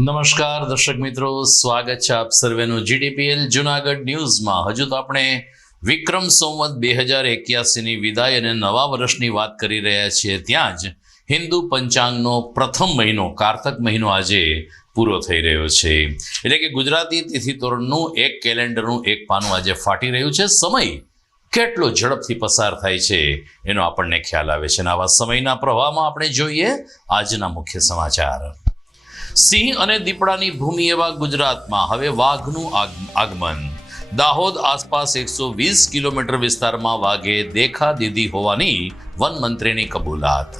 નમસ્કાર દર્શક મિત્રો, સ્વાગત છે આપ સર્વેનું જીડીપીએલ જુનાગઢ ન્યૂઝમાં। હજુ તો આપણે વિક્રમ સંવત 2081ની વિદાય અને નવા વર્ષની વાત કરી રહ્યા છીએ। ત્યાં જ હિન્દુ પંચાંગનો પ્રથમ મહિનો કારતક મહિનો આજે પૂરો થઈ રહ્યો છે, એટલે કે ગુજરાતી તિથિ તોરણનું એક કેલેન્ડરનું એક પાનું આજે ફાટી રહ્યું છે। સમય કેટલો ઝડપથી પસાર થાય છે એનો આપણને ખ્યાલ આવે છે, અને આવા સમયના પ્રવાહમાં આપણે જોઈએ આજના મુખ્ય સમાચાર। સિંહ અને દીપડાની ભૂમિ એવા ગુજરાતમાં હવે વાઘનું આગમન। દાહોદ આસપાસ 120 કિલોમીટર વિસ્તારમાં વાઘે દેખા દીધી હોવાની વન મંત્રીની કબૂલાત।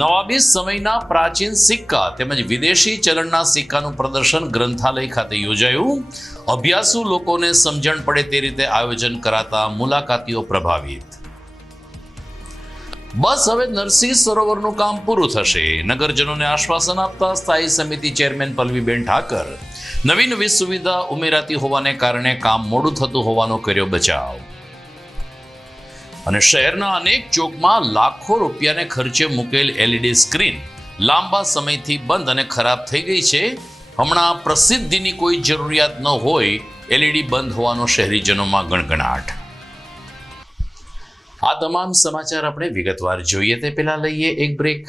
નવાબી સમયના પ્રાચીન સિક્કા તેમજ વિદેશી ચલણના સિક્કાનું પ્રદર્શન ગ્રંથાલય ખાતે યોજાયું। અભ્યાસુ લોકોને સમજણ પડે તે રીતે આયોજન કરાતા મુલાકાતીઓ પ્રભાવિત। બસ હવે નરસિંહ સરોવરનું કામ પૂરું થશે। નગરજનોને આશ્વાસન આપતા સ્થાયી સમિતિ ચેરમેન પલ્લવીબેન ઠાકર। નવી નવી સુવિધા ઉમેરાતી હોવાને કારણે કામ મોડું થતું હોવાનો કર્યો બચાવ। અને શહેરના અનેક ચોકમાં લાખો રૂપિયાને ખર્ચે મૂકેલ એલઈડી સ્ક્રીન લાંબા સમયથી બંધ અને ખરાબ થઈ ગઈ છે। હમણાં પ્રસિદ્ધિની કોઈ જરૂરિયાત ન હોય, એલઈડી બંધ હોવાનો શહેરીજનોમાં ગણગણાટ। આ તમામ સમાચાર આપણે વિગતવાર જોઈએ તે પહેલા લઈએ એક break.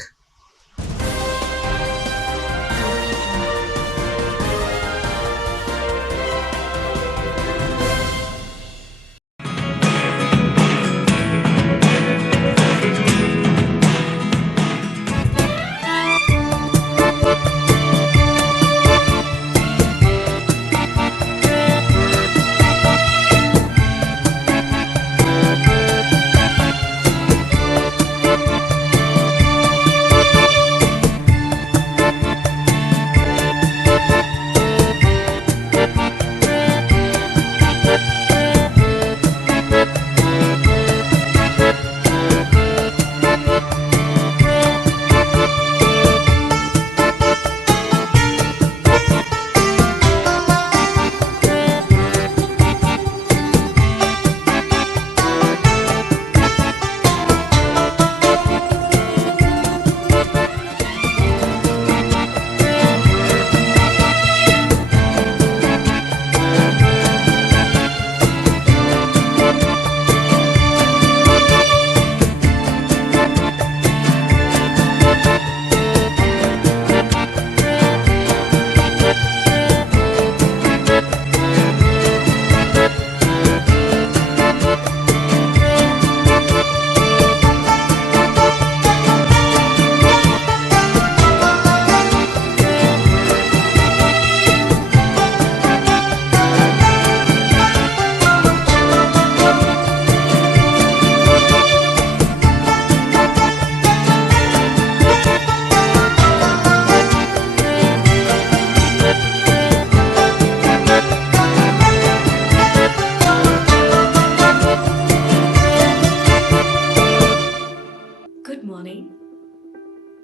Good morning.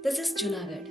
This is Junagadh.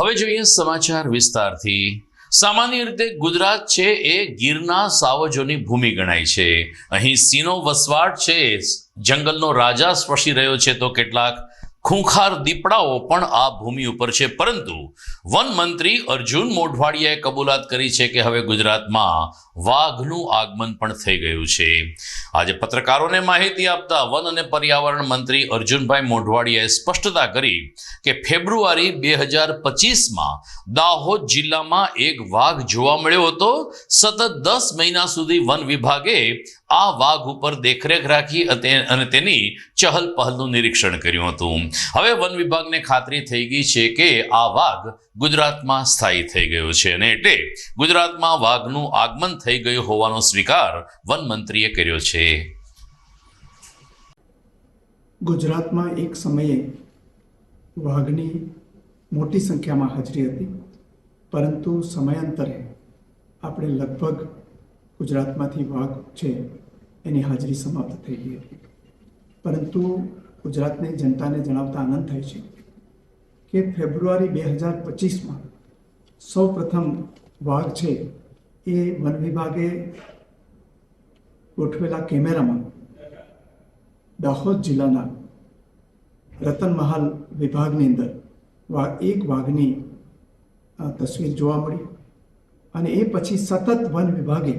હવે જોઈએ સમાચાર વિસ્તારથી। સામાન્ય રીતે ગુજરાત છે એ ગીરના સાવજોની ભૂમિ ગણાય છે। અહીં સિંહનો વસવાટ છે, જંગલનો રાજા સ્પર્શી રહ્યો છે, તો કેટલાક ખૂંખાર દીપડાઓ પણ આ ભૂમિ ઉપર છે, પરંતુ વન મંત્રી અર્જુન મોઢવાડિયાએ કબૂલાત કરી છે કે હવે ગુજરાતમાં વાઘનું આગમન પણ થઈ ગયું છે. આજે પત્રકારોને માહિતી આપતા વન અને પર્યાવરણ મંત્રી અર્જુનભાઈ મોઢવાડિયાએ સ્પષ્ટતા કરી કે ફેબ્રુઆરી 2025માં દાહોદ જિલ્લામાં એક વાઘ જોવા મળ્યો હતો. સતત 10 મહિના સુધી વન વિભાગે આ વાઘ ઉપર દેખરેખ રાખી અને તેની ચહલ પહલનું નિરીક્ષણ કર્યું હતું. હવે વન વિભાગને ખાતરી થઈ ગઈ છે કે આ વાઘ ગુજરાતમાં સ્થાયી થઈ ગયો છે અને એટલે ગુજરાતમાં વાઘનું આગમન થઈ ગયું હોવાનો સ્વીકાર વન મંત્રીએ કર્યો છે. ગુજરાતમાં એક સમયે વાઘની મોટી સંખ્યામાં હાજરી હતી, પરંતુ સમયાંતરે આપણે લગભગ ગુજરાતમાંથી વાઘ છે એની હાજરી સમાપ્ત થઈ ગઈ હતી. પરંતુ ગુજરાતની જનતાને જણાવતા આનંદ થાય છે કે ફેબ્રુઆરી 2025માં સૌ પ્રથમ વાઘ છે એ વન વિભાગે ગોઠવેલા કેમેરામાં દાહોદ જિલ્લાના રતનમહાલ વિભાગની અંદર એક વાઘની તસવીર જોવા મળી અને એ પછી સતત વન વિભાગે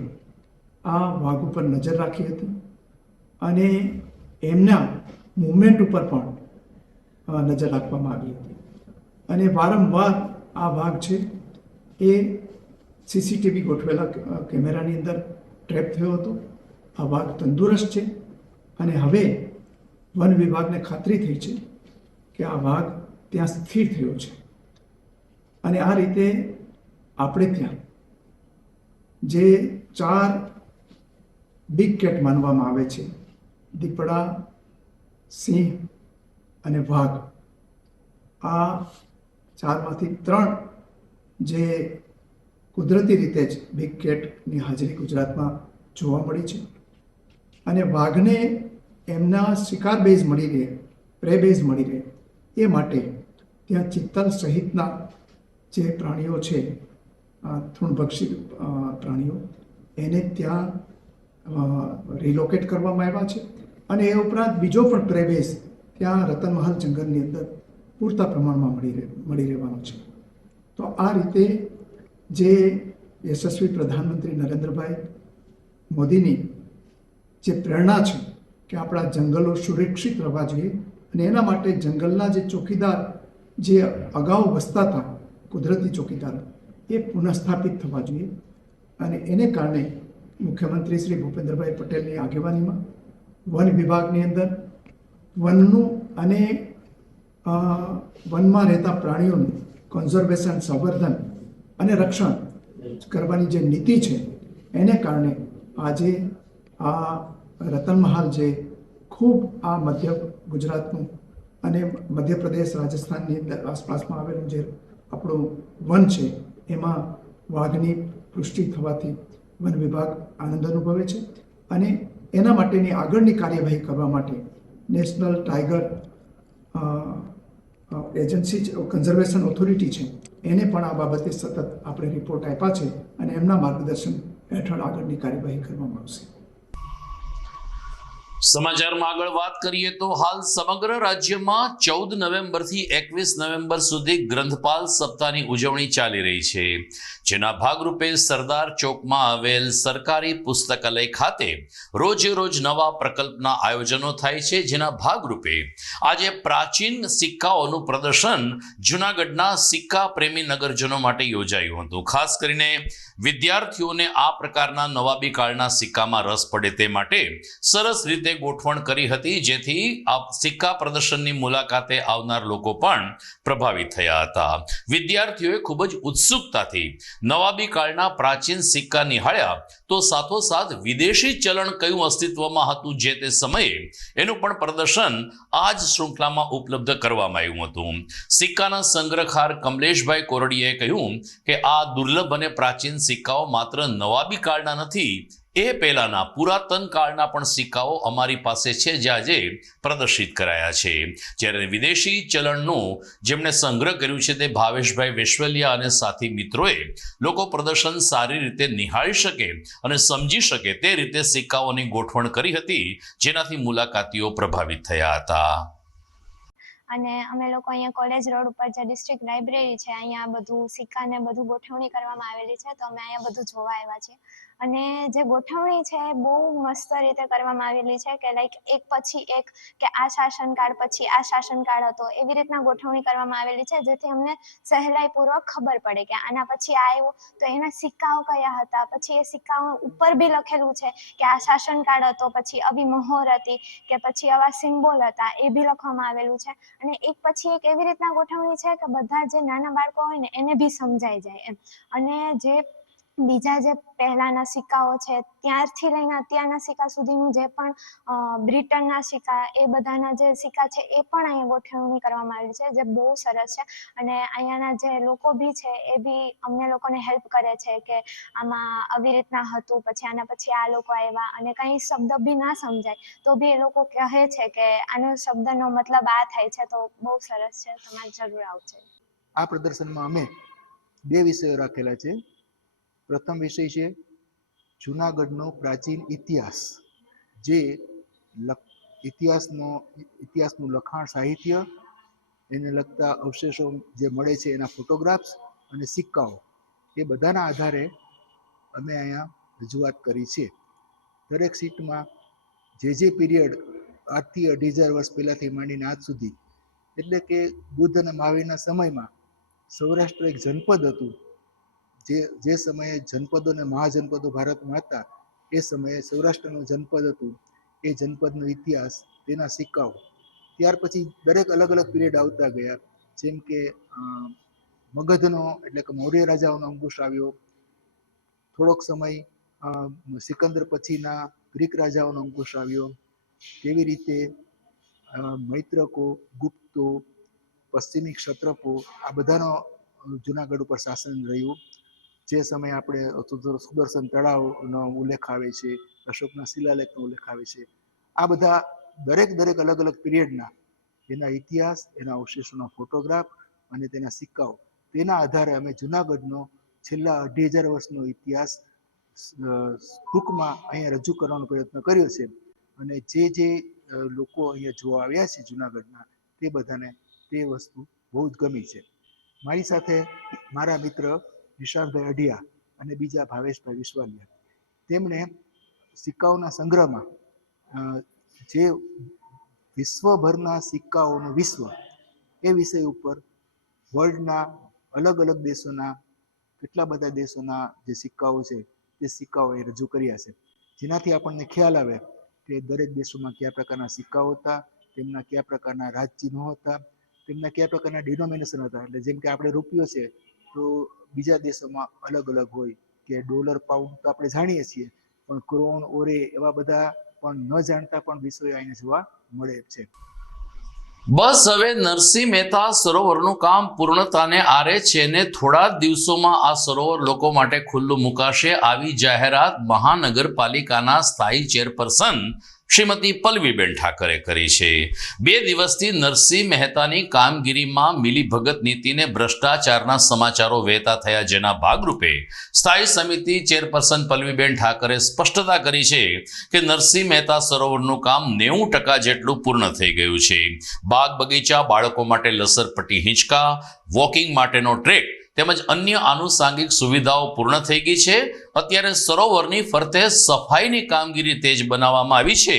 આ વાઘ ઉપર નજર રાખી હતી અને એમના મૂવમેન્ટ ઉપર પણ નજર રાખવામાં આવી હતી અને વારંવાર આ વાઘ છે એ સીસીટીવી ગોઠવેલા કેમેરાની અંદર ટ્રેપ થયો હતો. આ વાઘ તંદુરસ્ત છે અને હવે વન વિભાગને ખાતરી થઈ છે કે આ વાઘ ત્યાં સ્થિર થયો છે અને આ રીતે આપણે ત્યાં જે 4 બિગ કેટ માનવામાં આવે છે, દીપડા, સિંહ અને વાઘ, આ 4માંથી 3 જે કુદરતી રીતે જ બિગ કેટની હાજરી ગુજરાતમાં જોવા મળી છે અને વાઘને એમના શિકાર બેઝ મળી રહે, પ્રે બેઝ મળી રહે એ માટે ત્યાં ચિત્તલ સહિતના જે પ્રાણીઓ છે, તૃણભક્ષી પ્રાણીઓ, એને ત્યાં રિલોકેટ કરવામાં આવ્યા છે અને એ ઉપરાંત બીજો પણ પ્રેવેશ ત્યાં રતનમહાલ જંગલની અંદર પૂરતા પ્રમાણમાં મળી રહેવાનો છે. તો આ રીતે જે યશસ્વી પ્રધાનમંત્રી નરેન્દ્રભાઈ મોદીની જે પ્રેરણા છે કે આપણા જંગલો સુરક્ષિત રહેવા જોઈએ અને એના માટે જંગલના જે ચોકીદાર જે અગાઉ વસતા હતા, કુદરતી ચોકીદાર, એ પુનઃસ્થાપિત થવા જોઈએ અને એને કારણે મુખ્યમંત્રી શ્રી ભૂપેન્દ્રભાઈ પટેલની આગેવાનીમાં વન વિભાગની અંદર વનનું અને વનમાં રહેતા પ્રાણીઓનું કન્ઝર્વેશન, સંવર્ધન અને રક્ષણ કરવાની જે નીતિ છે એને કારણે આજે આ રતનમહાલ જે ખૂબ આ મધ્ય ગુજરાતનું અને મધ્યપ્રદેશ, રાજસ્થાનની અંદર આસપાસમાં આવેલું જે આપણું વન છે એમાં વાઘની પુષ્ટિ થવાથી વન વિભાગ આનંદ અનુભવે છે અને એના માટેની આગળની કાર્યવાહી કરવા માટે national tiger agency conservation authority છે એને પણ આ બાબતે સતત આપણે રિપોર્ટ આપ્યા છે અને એમના માર્ગદર્શન હેઠળ આગળની કાર્યવાહી કરવામાં આવશે. સમાચારમાં આગળ વાત કરીએ તો હાલ સમગ્ર રાજ્યમાં 14 નવેમ્બરથી 21 નવેમ્બર સુધી ગ્રંથપાલ સપ્તાહની ઉજવણી ચાલી રહી છે, જેના ભાગરૂપે સરદાર ચોકમાં આવેલ સરકારી પુસ્તકાલય ખાતે રોજે રોજ નવા પ્રકલ્પના આયોજનો થાય છે, જેના ભાગરૂપે આજે પ્રાચીન સિક્કાઓનું પ્રદર્શન જૂનાગઢના સિક્કા પ્રેમી નગરજનો માટે યોજાયું હતું. ખાસ કરીને વિદ્યાર્થીઓને આ પ્રકારના નવાબી કાળના સિક્કામાં રસ પડે તે માટે સરસ રીતે ગોઠવણ કરી હતી, જેથી આ સિક્કા પ્રદર્શનની મુલાકાતે આવનાર લોકો પણ પ્રભાવિત થયા હતા. વિદ્યાર્થીઓએ ખૂબ જ ઉત્સુકતાથી નવાબી કાળના પ્રાચીન સિક્કા નિહાળ્યા તો સાથોસાથ વિદેશી ચલણ કયું અસ્તિત્વમાં હતું જે તે સમયે એનું પણ પ્રદર્શન આ જ શૃંખલામાં ઉપલબ્ધ કરવામાં આવ્યું હતું. સિક્કાના સંગ્રહકાર કમલેશભાઈ કોરડીયાએ કહ્યું કે આ દુર્લભ અને પ્રાચીન સિક્કાઓ માત્ર નવાબી કાળના નથી, એ પહેલાના પુરાતન કાળના પણ સિક્કાઓ અમારી પાસે છે જે આજે પ્રદર્શિત કરાયા છે. જ્યારે વિદેશી ચલણનું જેમણે સંગ્રહ કર્યું છે તે ભાવેશભાઈ વેશ્વલિયા અને સાથી મિત્રોએ લોકો પ્રદર્શન સારી રીતે નિહાળી શકે અને સમજી શકે તે રીતે સિક્કાઓની ગોઠવણ કરી હતી, જેનાથી મુલાકાતીઓ પ્રભાવિત થયા હતા. અને અમે લોકો અહીંયા કોલેજ રોડ ઉપર જે ડિસ્ટ્રિક્ટ લાઇબ્રેરી છે અહીંયા બધું સિક્કાને બધું ગોઠવણી કરવામાં આવેલી છે, તો અમે અહીંયા બધું જોવા આવ્યા છીએ. અને જે ગોઠવણી છે એ બહુ મસ્ત રીતે કરવામાં આવેલી છે કે લાઈક એક પછી એક કે આ શાસનકાળ પછી આ શાસનકાળ હતો એવી રીતના ગોઠવણી કરવામાં આવેલી છે, જેથી અમને સહેલાઈપૂર્વક ખબર પડે કે આના પછી આ આવ્યું તો એના સિક્કાઓ કયા હતા, પછી એ સિક્કાઓ ઉપર બી લખેલું છે કે આ શાસનકાળ હતો, પછી આવી મહોર હતી કે પછી આવા સિમ્બોલ હતા, એ બી લખવામાં આવેલું છે. અને એક પછી એક એવી રીતના ગોઠવણી છે કે બધા જે નાના બાળકો હોય ને એને બી સમજાઈ જાય એમ. અને જે બીજા જે પહેલાના સિક્કાઓ છે ત્યારથી લઈને અત્યારના સિક્કા સુધીનું જે પણ બ્રિટનના સિક્કા એ બધાના જે સિક્કા છે એ પણ અહીંયા ગોઠવણી કરવામાં આવેલી છે, જે બહુ સરસ છે. અને અહીંયાના જે લોકો બી છે એ બી અમને લોકોને હેલ્પ કરે છે કે આમાં આવી રીતના હતું, પછી આના પછી આ લોકો આવ્યા, અને કંઈ શબ્દ બી ના સમજાય તો બી એ લોકો કહે છે કે આનો શબ્દનો મતલબ આ થાય છે, તો બહુ સરસ છે, તમારે જરૂર આવજો. આ પ્રદર્શનમાં અમે 2 વિષયો રાખેલા છે. પ્રથમ વિષય છે જૂનાગઢનો પ્રાચીન ઇતિહાસ, જે ઇતિહાસનું લખાણ સાહિત્ય, એને લગતા અવશેષો જે મળે છે એના ફોટોગ્રાફ્સ અને સિક્કાઓ, એ બધાના આધારે અમે અહીંયા રજૂઆત કરી છે. દરેક સીટમાં જે પીરિયડ આજથી 2,500 વર્ષ પહેલાંથી માંડીને આજ સુધી, એટલે કે બુદ્ધ અને મહાવીરના સમયમાં સૌરાષ્ટ્ર એક જનપદ હતું. જે સમયે જનપદો અને મહાજનપદો ભારતમાં હતા એ સમયે સૌરાષ્ટ્રનું જનપદ હતું, એ જનપદનો ઇતિહાસ, તેના સિક્કાઓ. ત્યાર પછી દરેક અલગ અલગ પીરિયડ આવતા ગયા, જેમ કે મગધનો એટલે કે મૌર્ય રાજાઓનો અંકુશ આવ્યો, થોડોક સમય સિકંદર પછીના ગ્રીક રાજાઓનો અંકુશ આવ્યો, કેવી રીતે મૈત્રકો, ગુપ્તો, પશ્ચિમી ક્ષત્રપો, આ બધાનો જુનાગઢ ઉપર શાસન રહ્યું. જે સમયે આપણે સુદર્શન તળાવનો ઉલ્લેખ આવે છે, અશોકના શિલાલેખનો ઉલ્લેખ આવે છે, આ બધા દરેક અલગ અલગ પીરિયડના એના ઇતિહાસ, એના અવશેષોના ફોટોગ્રાફ અને તેના સિક્કાઓ, તેના આધારે અમે જુનાગઢનો છેલ્લા 2,500 વર્ષનો ઇતિહાસ ટૂંકમાં અહીંયા રજૂ કરવાનો પ્રયત્ન કર્યો છે. અને જે લોકો અહીંયા જોવા આવ્યા છે જુનાગઢના, તે બધાને તે વસ્તુ બહુ જ ગમી છે. મારી સાથે મારા મિત્ર નિશાંતભાઈ અઢિયા અને બીજા ભાવેશભાઈ વિશ્વાલિયા, તેમણે સિક્કાઓના સંગ્રહમાં જે વિશ્વભરના સિક્કાઓનું વિશ્વ, એ વિષય ઉપર વર્લ્ડના અલગ અલગ દેશોના, કેટલા બધા દેશોના જે સિક્કાઓ છે તે સિક્કાઓ એ રજૂ કર્યા છે, જેનાથી આપણને ખ્યાલ આવે કે દરેક દેશોમાં કયા પ્રકારના સિક્કાઓ હતા, તેમના કયા પ્રકારના રાજચિહ્નો હતા, તેમના કયા પ્રકારના ડિનોમિનેશન હતા. એટલે જેમ કે આપણે રૂપિયો છે તો બીજા દેશોમાં અલગ અલગ હોય, કે ડોલર, પાઉન્ડ તો આપણે જાણીએ છીએ, પણ ક્રોન, ઓરે એવા બધા પણ ન જાણતા પણ વિષયો અહીંયા જોવા મળે છે. બસ હવે નરસિંહ મહેતા સરોવરનું કામ પૂર્ણતાને આરે છે ને થોડા જ દિવસોમાં આ સરોવર લોકો માટે ખુલ્લું મુકાશે, આવી જાહેરાત મહાનગરપાલિકાના સ્થાયી ચેરપર્સન શ્રીમતી પલ્લવીબેન ઠાકરે કરી છે. 2 દિવસથી નરસિંહ મહેતાની કામગીરીમાં મિલીભગત નીતિને ભ્રષ્ટાચારના સમાચારો વહેતા થયા, જેના ભાગરૂપે સ્થાયી સમિતિ ચેરપર્સન પલ્લવીબેન ઠાકરે સ્પષ્ટતા કરી છે કે નરસિંહ મહેતા સરોવરનું કામ 90% જેટલું પૂર્ણ થઈ ગયું છે. બાગ બગીચા, બાળકો માટે લસરપટ્ટી હિંચકા, વોકિંગ માટેનો ટ્રેક તેમજ અન્ય આનુષાંગિક સુવિધાઓ પૂર્ણ થઈ ગઈ છે. અત્યારે સરોવરની ફરતે સફાઈની કામગીરી તેજ બનાવવામાં આવી છે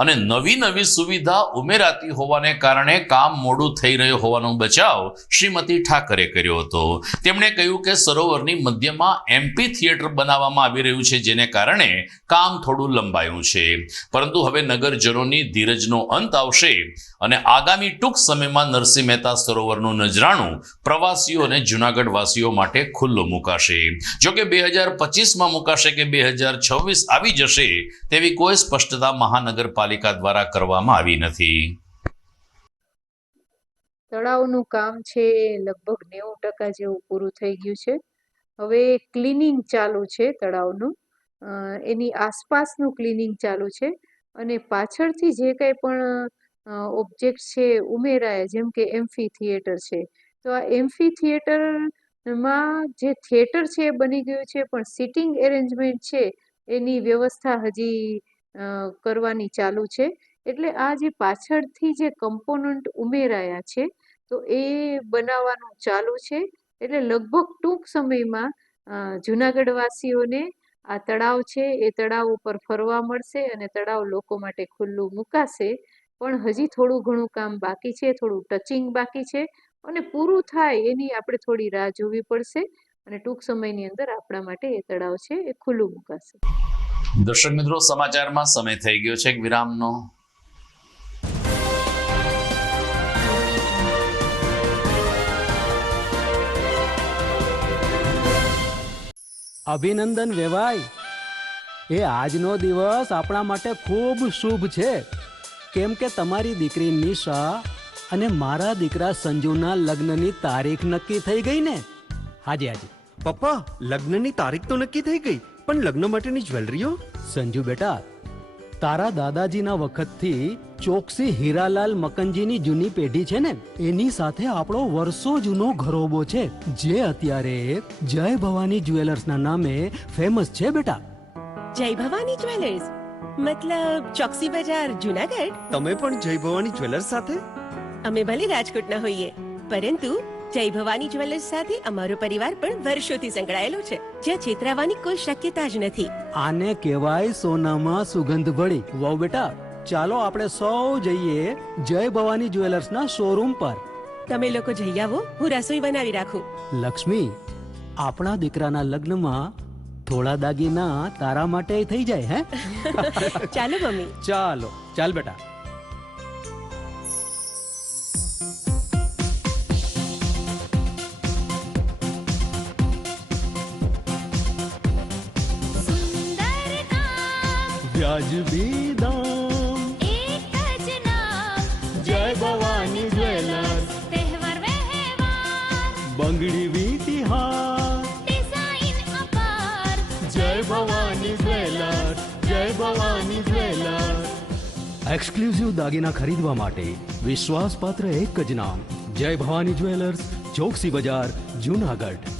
અને નવી સુવિધા ઉમેરાતી હોવાને કારણે કામ મોડું થઈ રહ્યું હોવાનો બચાવ શ્રીમતી ઠાકરે કર્યો હતો. તેમણે કહ્યું કે સરોવરની મધ્યમાં એમ્પી થિયેટર બનાવવામાં આવી રહ્યું છે, જેને કારણે કામ થોડું લંબાયું છે, પરંતુ હવે નગરજનોની ધીરજનો અંત આવશે અને આગામી ટૂંક સમયમાં નરસિંહ મહેતા સરોવરનું નજરાણું પ્રવાસીઓ અને જૂનાગઢ વાસીઓ માટે ખુલ્લું મુકાશે. જોકે 2025માં મુકાશે કે 2026 આવી જશે તેવી કોઈ સ્પષ્ટતા મહાનગરપાલિકા દ્વારા કરવામાં આવી નથી. તળાવનું કામ છે એ લગભગ 90% જેવું પૂરું થઈ ગયું છે. હવે ક્લિનિંગ ચાલુ છે તળાવનું, એની આસપાસનું ક્લિનિંગ ચાલુ છે, અને પાછળથી જે કંઈ પણ ઓબ્જેક્ટ છે ઉમેરાયા, જેમ કે એમ્ફી થિયેટર છે, તો આ એમ્ફી થિયેટરમાં જે થિયેટર છે એ બની ગયું છે, પણ સિટિંગ એરેન્જમેન્ટ છે એની વ્યવસ્થા હજી કરવાની ચાલુ છે. એટલે આ જે પાછળથી જે કમ્પોનન્ટ ઉમેરાયા છે તો એ બનાવવાનું ચાલુ છે. એટલે લગભગ ટૂંક સમયમાં જુનાગઢ વાસીઓને આ તળાવ છે એ તળાવ ઉપર ફરવા મળશે અને તળાવ લોકો માટે ખુલ્લું મુકાશે. પણ હજી થોડું ઘણું કામ બાકી છે, થોડું ટચિંગ બાકી છે અને પૂરું થાય એની આપણે થોડી રાહ જોવી પડશે અને ટૂંક સમયની અંદર આપણા માટે એ તળાવ છે એ ખુલ્લું મુકાશે. દર્શક મિત્રો, સમાચારમાં સમય થઈ ગયો છે એક વિરામનો. અભિનંદન વેવાય, એ આજનો દિવસ આપણા માટે ખૂબ શુભ છે, કેમ કે તમારી દીકરી નિશા અને મારા દીકરા સંજુના લગ્નની તારીખ નક્કી થઈ ગઈ ને. હાજી હાજી પપ્પા, લગ્નની તારીખ તો નક્કી થઈ ગઈ, પણ લગ્ન માટેની જ્વેલરીઓ? સંજુ બેટા, તારા દાદાજીના વખતથી ચોકસી હીરાલાલ મકનજીની જૂની પેઢી છે ને, એની સાથે આપણો વર્ષો જૂનો ઘરોબો છે, જે અત્યારે જય ભવાની જ્વેલર્સના નામે ફેમસ છે બેટા. જય ભવાની જ્વેલર્સ મતલબ ચોકસી બજાર, જુનાગઢ? તમે પણ જય ભવાની જ્વેલર્સ સાથે? અમે ભલે રાજકોટના હોઈએ, પરંતુ જય ભવાની જ્વેલર્સ સાથે અમારો પરિવાર પણ વર્ષોથી સંકળાયેલો છે, જ્યાં છેતરાવાની કોઈ શક્યતા જ નથી. આને કહેવાય સોનામાં સુગંધ ભળી. વહુ બેટા, ચાલો આપણે સૌ જઈએ જય ભવાની જ્વેલર્સના શોરૂમ પર. તમે લોકો જઈ આવો, હું રસોઈ બનાવી રાખું. લક્ષ્મી, આપણા દીકરાના લગ્નમાં થોડા દાગીના તારા માટે થઈ જાય. હે ચાલો મમ્મી. ચાલો ચાલ બેટા. વ્યાજબી દામ, એક જ નામ, જય ભવાની જ્વેલર્સ. તહેવાર વ્યવહાર, બંગડી વીટી હાર, ડિઝાઇન અપાર, જય ભવાની જ્વેલર્સ, જય ભવાની જ્વેલર્સ. એક્સક્લુઝિવ દાગીના ખરીદવા માટે વિશ્વાસપાત્ર એક જ નામ, જય ભવાની જ્વેલર્સ, ચોકસી બજાર, જુનાગઢ.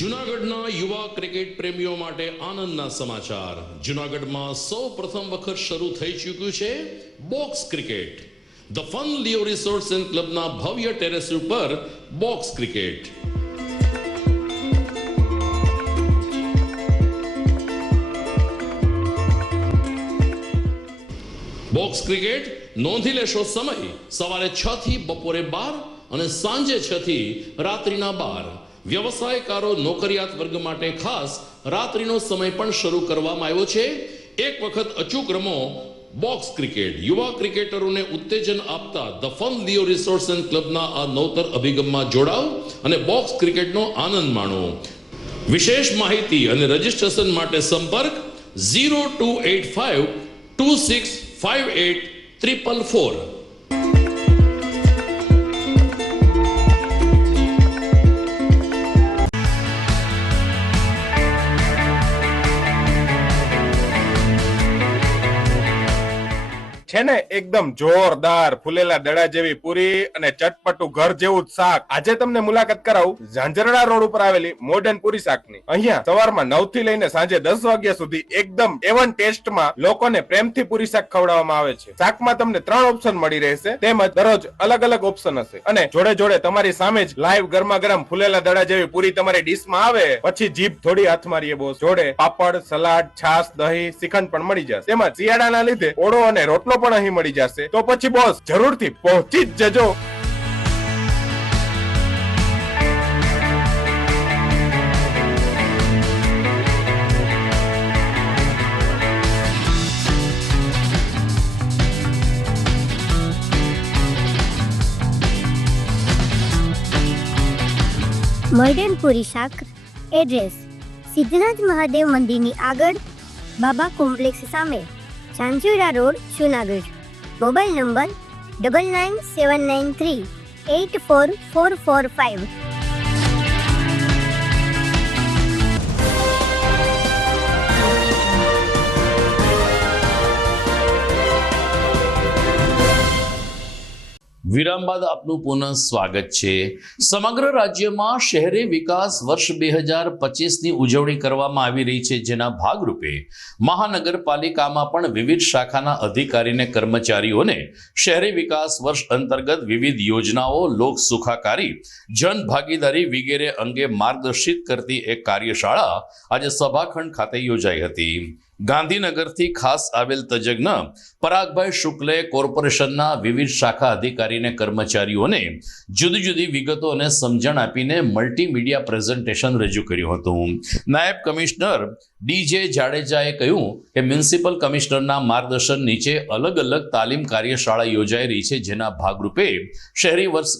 જૂનાગઢના યુવા ક્રિકેટ પ્રેમીઓ માટે આનંદના સમાચાર. જૂનાગઢમાં સૌ પ્રથમ વખત શરૂ થઈ ચૂક્યું છે box cricket. The fun Leo resorts and ક્લબના ભવ્ય ટેરેસ ઉપર બોક્સ ક્રિકેટ. બોક્સ ક્રિકેટ નોંધી લેશો સમય સવારે 6 થી બપોરે 12 અને સાંજે 6 થી રાત્રિના 12. વ્યવસાયકારો, નોકરિયાત વર્ગ માટે ખાસ રાત્રિનો સમય પણ શરૂ કરવામાં આવ્યો છે. એક વખત અચૂક રમો બોક્સ ક્રિકેટ. યુવા ક્રિકેટરોને ઉત્તેજન આપતા the fun Leo resorts and ક્લબના આ નવતર અભિગમમાં જોડાઓ અને બોક્સ ક્રિકેટનો આનંદ માણો. વિશેષ માહિતી અને રજીસ્ટ્રેશન માટે સંપર્ક 0285 2658 444. છે ને એકદમ જોરદાર ફૂલેલા દડા જેવી પૂરી અને ચટપટું ઘર જેવું જ શાક. આજે તમને મુલાકાત કરાવું ઝાંઝરડા રોડ ઉપર આવેલી મોડર્ન પૂરી શાકની. અહીંયા સવારમાં 9 થી લઈને સાંજે 10 વાગ્યા સુધી એકદમ એવન ટેસ્ટમાં લોકોને પ્રેમથી પૂરી શાક ખવડાવવામાં આવે છે. શાકમાં તમને 3 ઓપ્શન મળી રહેશે, તેમજ દરરોજ અલગ અલગ ઓપ્શન હશે અને જોડે જોડે તમારી સામે જ લાઈવ ગરમા ગરમ ફૂલેલા દડા જેવી પૂરી તમારી ડીશમાં આવે પછી જીભ થોડી હાથ મારીએ બોસ. જોડે પાપડ, સલાડ, છાશ, દહીં, શ્રીખંડ પણ મળી જશે. તેમજ શિયાળાના લીધે ઓળો અને રોટલો પણ અહીં મળી જશે. તો પછી બોસ જરૂરથી પહોંચી જ જજો. મોડર્નપુરી શાક એડ્રેસ સિદ્ધનાથ મહાદેવ મંદિરની આગળ બાબા કોમ્પ્લેક્સ સામે ઝાંઝુરા રોડ જુનાગઢ મોબાઈલ નંબર 9979384445 વિરામ બાદ આપનું પુનઃ સ્વાગત છે. સમગ્ર રાજ્યમાં શહેરી વિકાસ વર્ષ 2025ની ઉજવણી કરવામાં આવી રહી છે, જેના ભાગરૂપે મહાનગરપાલિકામાં પણ વિવિધ શાખાના અધિકારીને કર્મચારીઓને શહેરી વિકાસ વર્ષ અંતર્ગત વિવિધ યોજનાઓ, લોક સુખાકારી, જન ભાગીદારી વગેરે અંગે માર્ગદર્શિત કરતી એક કાર્યશાળા આજે સભાખંડ ખાતે યોજાઈ હતી. ગાંધીનગરથી ખાસ આવેલ તજજ્ઞ પરાગભાઈ શુક્લે કોર્પોરેશનના વિવિધ શાખા અધિકારીને કર્મચારીઓને જુદી જુદી વિગતો અને સમજણ આપીને મલ્ટીમીડિયા પ્રેઝન્ટેશન રજૂ કર્યું હતું. નાયબ કમિશનર ડીજે જાડેજાએ કહ્યું કે મ્યુનિસિપલ કમિશનરના માર્ગદર્શન નીચે અલગ અલગ તાલીમ કાર્યશાળા યોજાઈ રહી છે, જેના ભાગરૂપે શહેરી વર્ષ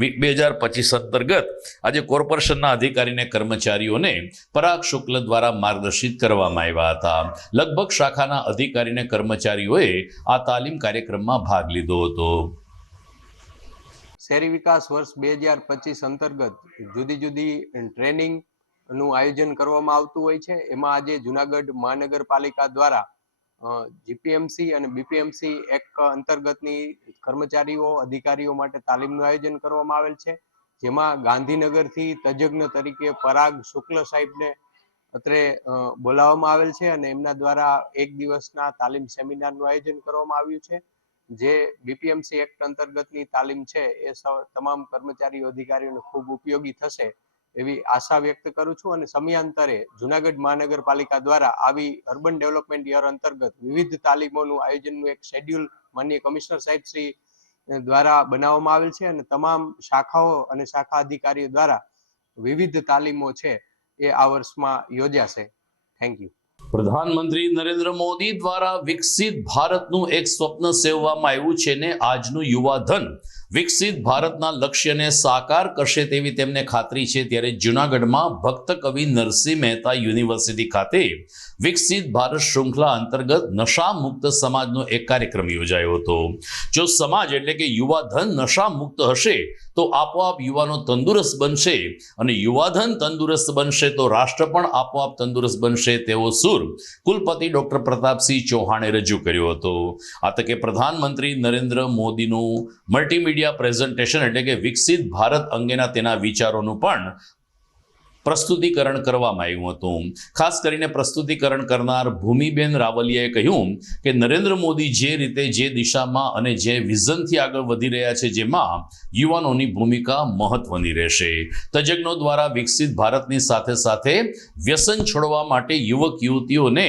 2025 અંતર્ગત આજે કોર્પોરેશનના અધિકારીને કર્મચારીઓને પરાગ શુક્લ દ્વારા માર્ગદર્શિત કરવામાં આવ્યા હતા. લગભગ શાખાના અધિકારીને કર્મચારીઓએ આ તાલીમ કાર્યક્રમમાં ભાગ લીધો હતો. શહેરી વિકાસ વર્ષ 2025 અંતર્ગત જુદી જુદી ટ્રેનિંગ નું આયોજન કરવામાં આવતું હોય છે. એમાં આજે જુનાગઢ મહાનગરપાલિકા દ્વારા જીપીએમસી અને બીપીએમસી એક્ટ અંતર્ગતની કર્મચારીઓ અધિકારીઓ માટે તાલીમનું આયોજન કરવામાં આવેલ છે, જેમાં ગાંધીનગરથી તજજ્ઞ તરીકે પરાગ શુક્લ સાહેબને અત્રે બોલાવવામાં આવેલ છે અને એમના દ્વારા એક દિવસના તાલીમ સેમિનારનું આયોજન કરવામાં આવ્યું છે, જે બીપીએમસી એક્ટ અંતર્ગતની તાલીમ છે એ તમામ કર્મચારીઓ અધિકારીઓને ખૂબ ઉપયોગી થશે એવી આશા વ્યક્ત કરું છું. અને સમયાંતરે જુનાગઢ મહાનગરપાલિકા દ્વારા આવી અર્બન ડેવલપમેન્ટ યર અંતર્ગત વિવિધ તાલીમોનું આયોજનનું એક શેડ્યુલ માનનીય કમિશનર સાહેબ શ્રી દ્વારા બનાવવામાં આવેલ છે અને તમામ શાખાઓ અને શાખા અધિકારીઓ દ્વારા વિવિધ તાલીમો છે એ આ વર્ષમાં યોજાશે. Thank you. પ્રધાનમંત્રી નરેન્દ્ર મોદી દ્વારા વિકસિત ભારતનું એક સ્વપ્ન સેવવામાં આવ્યું છે ને આજનું યુવા ધન વિકસિત ભારતના લક્ષ્યને સાકાર કરશે તેવી તેમને ખાતરી છે. ત્યારે જૂનાગઢમાં ભક્ત કવિ નરસિંહ મહેતા યુનિવર્સિટી ખાતે વિકસિત ભારત શૃંખલા અંતર્ગત નશા મુક્ત સમાજનો એક કાર્યક્રમ યોજાયો હતો. જો સમાજ એટલે કે યુવા ધન નશા મુક્ત હશે તો આપોઆપ યુવાનો તંદુરસ્ત બનશે અને યુવાધન તંદુરસ્ત બનશે તો રાષ્ટ્ર પણ આપોઆપ તંદુરસ્ત બનશે તેવો સુર કુલપતિ ડોક્ટર પ્રતાપસિંહ ચૌહાણે રજૂ કર્યો હતો. આ તકે પ્રધાનમંત્રી નરેન્દ્ર મોદીનું મલ્ટીમીડિયા પ્રેઝન્ટેશન એટલે કે વિકસિત ભારત અંગેના તેના વિચારોનું પણ પ્રસ્તુતિકરણ કરવામાં આવ્યું હતું. ખાસ કરીને પ્રસ્તુતિકરણ કરનાર ભૂમિબેન રાવલિયાએ કહ્યું કે નરેન્દ્ર મોદી જે રીતે જે દિશામાં અને જે વિઝનથી આગળ વધી રહ્યા છે, જેમાં યુવાનોની ભૂમિકા મહત્વની રહેશે. તજજ્ઞો દ્વારા વિકસિત ભારતની સાથે સાથે વ્યસન છોડવા માટે યુવક યુવતીઓને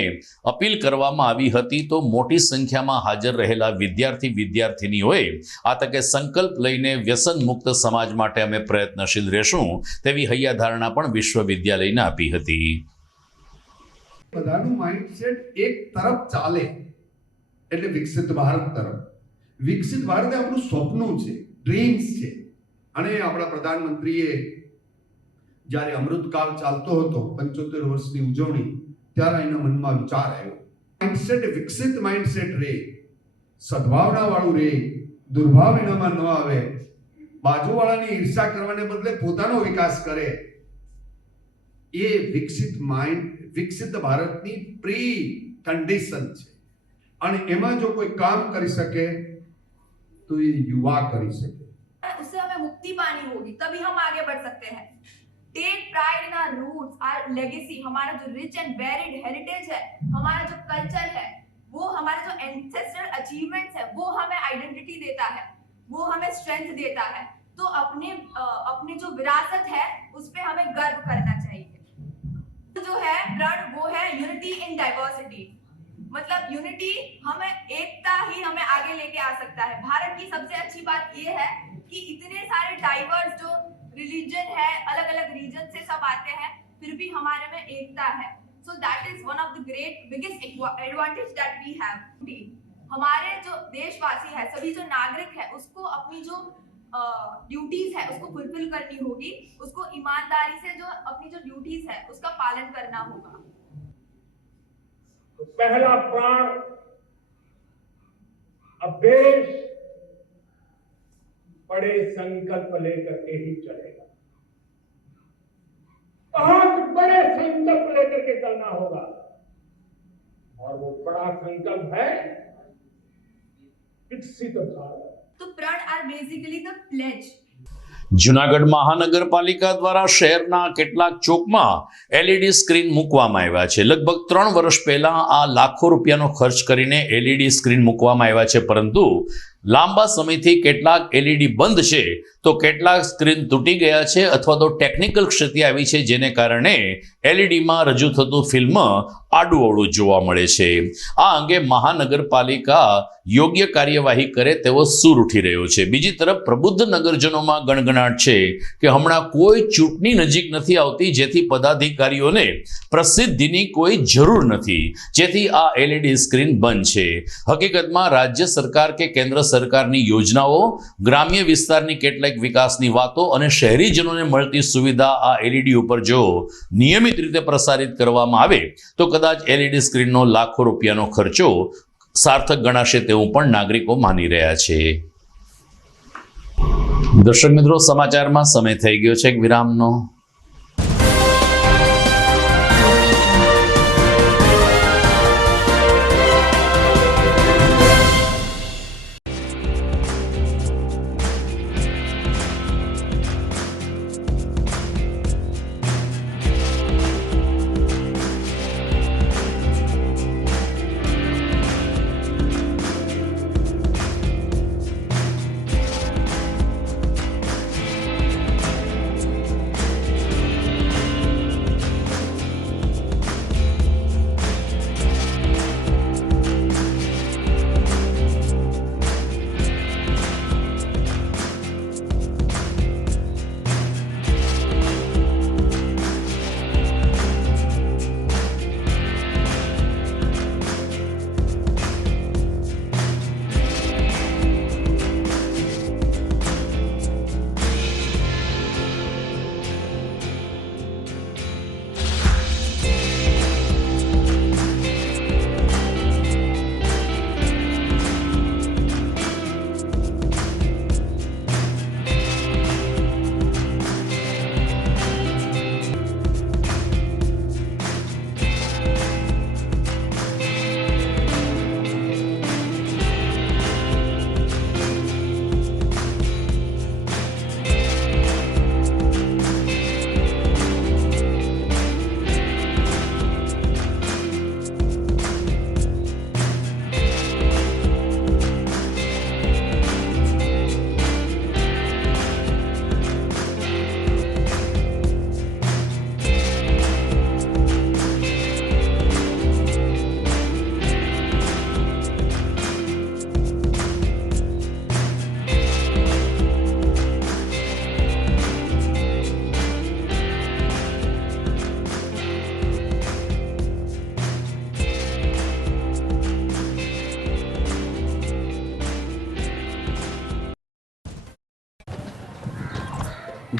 અપીલ કરવામાં આવી હતી. તો મોટી સંખ્યામાં હાજર રહેલા વિદ્યાર્થીનીઓએ આ તકે સંકલ્પ લઈને વ્યસન મુક્ત સમાજ માટે અમે પ્રયત્નશીલ રહેશું તેવી હૈયાધારણા પણ વિશ્વવિદ્યાલયને આપી હતી. બધાનું માઇન્ડસેટ એક તરફ ચાલે એટલે વિકસિત ભારત તરફ. વિકસિત ભારત આપણું સ્વપ્ન છે, ડ્રીમ્સ છે. અને આપણા પ્રધાનમંત્રીએ જ્યારે અમૃતકાળ ચાલતો હતો 75 વર્ષની ઉજવણી, ત્યારે એના મનમાં વિચાર આવ્યો માઇન્ડસેટ વિકસિત માઇન્ડસેટ રે, સદભાવના વાળું રે, દુર્ભાવ એનામાં ન આવે, બાજુવાળાની ઈર્ષા કરવાને બદલે પોતાનો વિકાસ કરે. એ વિકસિત ભારતની પ્રી કન્ડિશન છે. અને એમાં જો કોઈ કામ કરી શકે तो ये युवा कर ही सके. उससे हमें मुक्ति पानी होगी, तभी हम आगे बढ़ सकते हैं. Take pride in our roots, our legacy. हमारा जो रिच एंड वेरिड हेरिटेज है, हमारा जो कल्चर है, वो हमारे जो एंसेस्ट्रल अचीवमेंट्स है, वो हमें आइडेंटिटी देता है, वो हमें स्ट्रेंथ देता है. तो अपनी जो विरासत है उस पे हमें गर्व करना चाहिए. जो है प्रण वो है यूनिटी इन डाइवर्सिटी. मतलब यूनिटी हमें एकता ही हमें आगे लेके आ सकता है. भारत की सबसे अच्छी बात ये है कि इतने सारे डाइवर्स जो रिलीजन है, अलग अलग रीजन से सब आते हैं, फिर भी हमारे में एकता है. So that is one of the great biggest advantage that we have. हमारे जो देशवासी है, सभी जो नागरिक है, उसको अपनी जो ड्यूटीज है उसको फुलफिल करनी होगी, उसको ईमानदारी से जो अपनी जो ड्यूटीज है उसका पालन करना होगा। तो पहला प्राण अब देश बड़े संकल्प लेकर के ही चलेगा, बहुत बड़े संकल्प लेकर के चलना होगा, और वो बड़ा संकल्प है विकसित भारत। तो प्रण are basically the pledge. Junagadh મહાનગરપાલિકા દ્વારા શહેરના કેટલાક ચોકમાં એલઈડી સ્ક્રીન મૂકવામાં આવ્યા છે. લગભગ 3 વર્ષ પહેલા આ લાખો રૂપિયાનો ખર્ચ કરીને એલઈડી સ્ક્રીન મૂકવામાં આવ્યા છે, પરંતુ લાંબા સમયથી કેટલાક એલઈડી બંધ છે તો કેટલાક સ્ક્રીન તૂટી ગયા છે અથવા તો ટેકનિકલ ક્ષતિ આવી છે, જેને કારણે એલઈડીમાં રજૂ થતું ફિલ્મ આડું-અવળું જોવા મળે છે. આ અંગે મહાનગરપાલિકા યોગ્ય કાર્યવાહી કરે તેવો સૂર ઉઠી રહ્યો છે. બીજી તરફ પ્રબુદ્ધ નગરજનોમાં ગણગણાટ છે કે હમણાં કોઈ ચૂંટણી નજીક નથી આવતી, જેથી પદાધિકારીઓને પ્રસિદ્ધિની કોઈ જરૂર નથી, જેથી આ એલઈડી સ્ક્રીન બંધ છે. હકીકતમાં રાજ્ય સરકાર કે કેન્દ્ર સરકારની યોજનાઓ, ગ્રામ્ય વિસ્તારની કેટલીક વિકાસની વાતો અને શહેરીજનોને મળતી સુવિધા આ એલઈડી ઉપર જો નિયમિત રીતે પ્રસારિત કરવામાં આવે તો કદાચ એલઈડી સ્ક્રીનનો લાખો રૂપિયાનો ખર્ચો સાર્થક ગણાશે તેવું પણ નાગરિકો માની રહ્યા છે. દર્શક મિત્રો, સમાચારમાં સમય થઈ ગયો છે એક વિરામનો.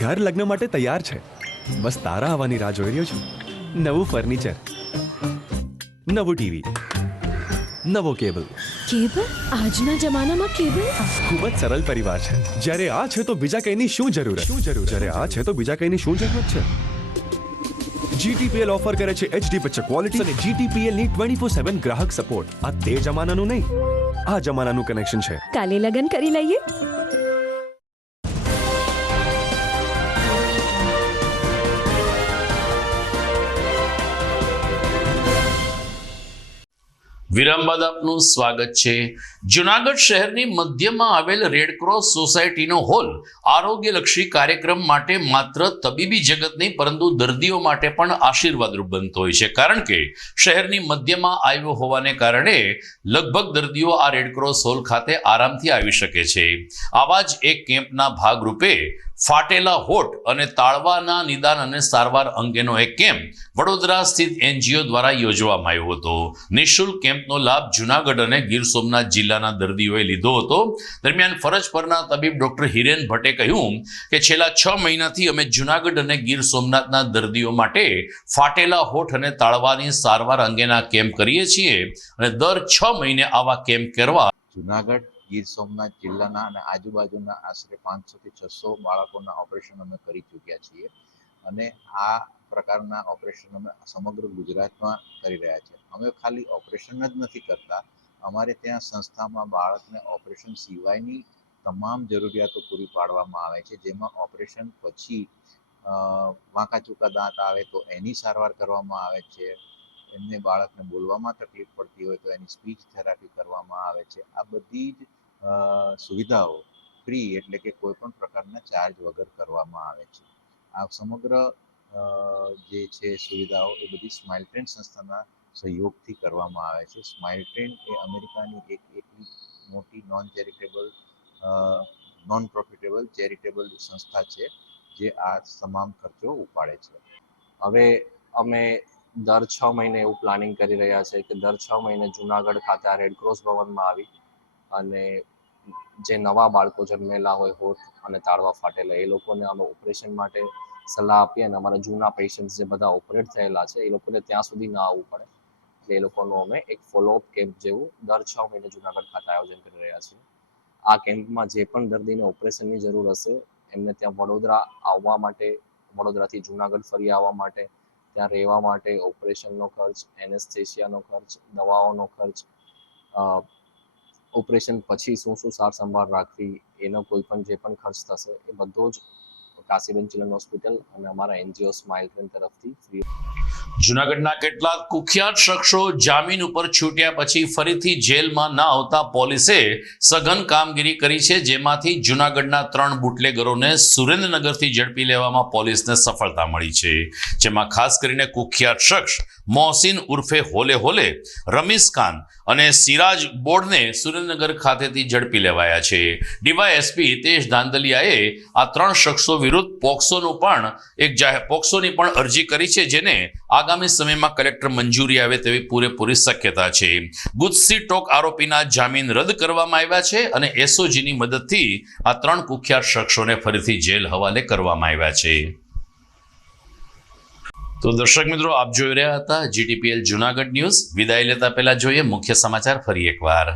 ઘર લગ્ન માટે તૈયાર છે, બસ તારા આવવાની રાહ જોઈ રહ્યો છું. નવું ફર્નિચર, નવું ટીવી, નવો કેબલ. કેબલ? આજના જમાનામાં કેબલ? ખૂબ જ સરળ પરિવાર છે. જ્યારે આ છે તો બીજા કઈની શું જરૂરત? જ્યારે આ છે તો બીજા કઈની શું જરૂરત છે? GTPL ઓફર કરે છે HD પિક્ચર ક્વોલિટી અને GTPL ની 24/7 ગ્રાહક સપોર્ટ. આ તે જમાનાનું નહીં, આ જમાનાનું કનેક્શન છે. કાલે લગન કરી લઈએ. વિરામ બાદ આપનું સ્વાગત છે. જુનાગઢ શહેરની મધ્યમાં આવેલ રેડક્રોસ સોસાયટીનો હોલ આરોગ્યલક્ષી કાર્યક્રમ માટે માત્ર તબીબી જગત નહીં પરંતુ દર્દીઓ માટે પણ આશીર્વાદરૂપ બનતો હોય છે, કારણ કે શહેરની મધ્યમાં આવ્યો હોવાને કારણે લગભગ દર્દીઓ આ રેડક્રોસ હોલ ખાતે આરામથી આવી શકે છે. આવા જ એક કેમ્પના ભાગરૂપે ફાટેલા હોઠ અને તાળવાના નિદાન અને સારવાર અંગેનો એક કેમ્પ વડોદરા સ્થિત NGO દ્વારા યોજવામાં આવ્યો હતો. નિઃશુલ્ક કેમ્પનો લાભ જૂનાગઢ અને ગીર સોમનાથ જિલ્લાના દર્દીઓએ લીધો હતો. દરમિયાન ફરજ પરના તબીબ ડોક્ટર હિરેન ભટ્ટે કહ્યું કે છેલ્લા 6 મહિનાથી અમે જૂનાગઢ અને ગીર સોમનાથના દર્દીઓ માટે ફાટેલા હોઠ અને તાળવાની સારવાર અંગેના કેમ્પ કરીએ છીએ અને દર 6 મહિને આવા કેમ્પ કરવા જૂનાગઢ ગીર સોમનાથ જિલ્લાના અને આજુબાજુના આશરે 500 થી 600 બાળકોના ઓપરેશન અમે કરી ચૂક્યા છીએ અને આ પ્રકારના ઓપરેશન અમે સમગ્ર ગુજરાતમાં કરી રહ્યા છીએ. અમે ખાલી ઓપરેશન જ નથી કરતા, અમારે ત્યાં સંસ્થામાં બાળકને ઓપરેશન સિવાયની તમામ જરૂરિયાતો પૂરી પાડવામાં આવે છે, જેમાં ઓપરેશન પછી વાંકા ચૂકા દાંત આવે તો એની સારવાર કરવામાં આવે છે. એમને બાળકને બોલવામાં તકલીફ પડતી હોય તો એની સ્પીચ થેરાપી કરવામાં આવે છે. આ બધી જ સુવિધાઓ ફ્રી એટલે કે કોઈ પણ પ્રકારના ચાર્જ વગર કરવામાં આવે છે. આ સમગ્ર જે છે સુવિધાઓ એ બધી સ્માઇલ ટ્રેન સંસ્થાના સહયોગથી કરવામાં આવે છે. સ્માઇલ ટ્રેન એ અમેરિકાની એક એટલી મોટી નોન પ્રોફિટેબલ ચેરિટેબલ સંસ્થા છે જે આ તમામ ખર્ચો ઉપાડે છે. હવે અમે દર 6 મહિને એવું પ્લાનિંગ કરી રહ્યા છે કે દર 6 મહિને જુનાગઢ ખાતે આ રેડક્રોસ ભવનમાં આવી અને જે નવા બાળકો જન્મેલા હોય હોઠ અને તાળવા ફાટેલા એ લોકોને અમે ઓપરેશન માટે સલાહ આપીએ અને અમારા જૂના પેશન્ટ્સ જે બધા ઓપરેટ થયેલા છે એ લોકોને ત્યાં સુધી ના આવવું પડે એટલે એ લોકોનું અમે એક ફોલોઅપ કેમ્પ જેવું દર 6 મહિને જુનાગઢ ખાતે આયોજન કરી રહ્યા છીએ. આ કેમ્પમાં જે પણ દર્દીને ઓપરેશનની જરૂર હશે એમને ત્યાં વડોદરા આવવા માટે, વડોદરાથી જુનાગઢ ફરી આવવા માટે, ત્યાં રહેવા માટે, ઓપરેશનનો ખર્ચ, એનેસ્થેશિયાનો ખર્ચ, દવાઓનો ખર્ચ, ઓપરેશન પછી શું સાર સંભાળ રાખવી એનો કોઈ પણ જે પણ ખર્ચ થશે એ બધો જ કાશીબેન ચિલ્ડ્રન હોસ્પિટલ અને અમારા NGO સ્માઇલ ટ્રેન તરફથી ફ્રી. જૂનાગઢના કેટલાક કુખ્યાત શખ્સો જામીન ઉપર છૂટ્યા પછી ફરીથી જેલમાં ના આવતા પોલીસે સઘન કામગીરી કરી છે, જેમાંથી જૂનાગઢના 3 બુટલેગરોને સુરેન્દ્રનગરથી ઝડપી લેવામાં પોલીસને સફળતા મળી છે. જેમાં ખાસ કરીને કુખ્યાત શખ્સ મોહસિન ઉર્ફે હોલે હોલે, રમીઝ ખાન અને સિરાજ બોર્ડને સુરેન્દ્રનગર ખાતેથી ઝડપી લેવાયા છે. DYSP હિતેશ ધાંધલિયાએ આ 3 શખ્સો વિરુદ્ધ પોક્સોની પણ અરજી કરી છે, જેને આગામી સમયમાં કલેક્ટર મંજૂરી આવે તેવી પૂરેપૂરી શક્યતા છે. ગુજસી ટોક આરોપીના જામીન રદ કરવામાં આવ્યા છે અને SOGની મદદથી આ 3 કુખ્યાત શખ્સોને ફરીથી જેલ હવાલે કરવામાં આવ્યા છે. તો દર્શક મિત્રો, આપ જોઈ રહ્યા હતા GTPL જૂનાગઢ ન્યૂઝ. વિદાય લેતા પહેલા જોઈએ મુખ્ય સમાચાર ફરી એકવાર.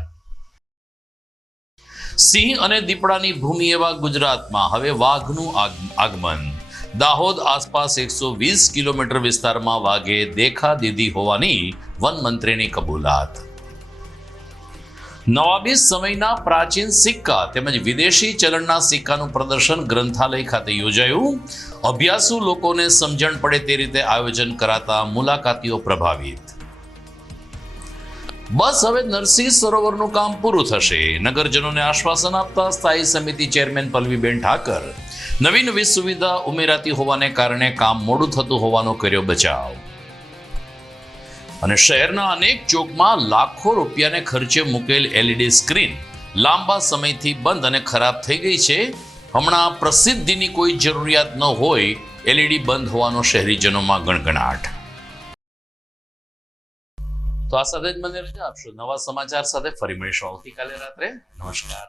સિંહ અને દીપડાની ભૂમિ એવા ગુજરાતમાં હવે વાઘનું આગમન. દાહોદ આસપાસ 120 કિલોમીટર વિસ્તારમાં વાઘે દેખા દીધી હોવાની વન મંત્રીની કબૂલાત. નવાબી સમયના પ્રાચીન સિક્કા તેમજ વિદેશી ચલણના સિક્કાનું પ્રદર્શન ગ્રંથાલય ખાતે યોજાયું. અભ્યાસુ લોકોને સમજણ પડે તે રીતે આયોજન કરાતા મુલાકાતીઓ પ્રભાવિત. બસ હવે નરસિંહ સરોવરનું કામ પૂરું થશે. નગરજનોને આશ્વાસન આપતા સ્થાયી સમિતિ ચેરમેન પલ્લવીબેન ઠાકર. નવી સુવિધા ઉમેરાતી હોવાને કારણે કામ મોડું થતું હોવાનો કર્યો બચાવ. અને શહેરના અનેક ચોકમાં લાખો રૂપિયાને ખર્ચે મૂકેલ LED સ્ક્રીન લાંબા સમયથી બંધ અને ખરાબ થઈ ગઈ છે. હમણાં પ્રસિદ્ધિની કોઈ જરૂરિયાત ન હોય, LED બંધ હોવાનો શહેરીજનોમાં ગણગણાટ. તો આ સાથે જ મને રજા આપશો. નવા સમાચાર સાથે ફરી મળીશું આવતીકાલે રાત્રે. નમસ્કાર.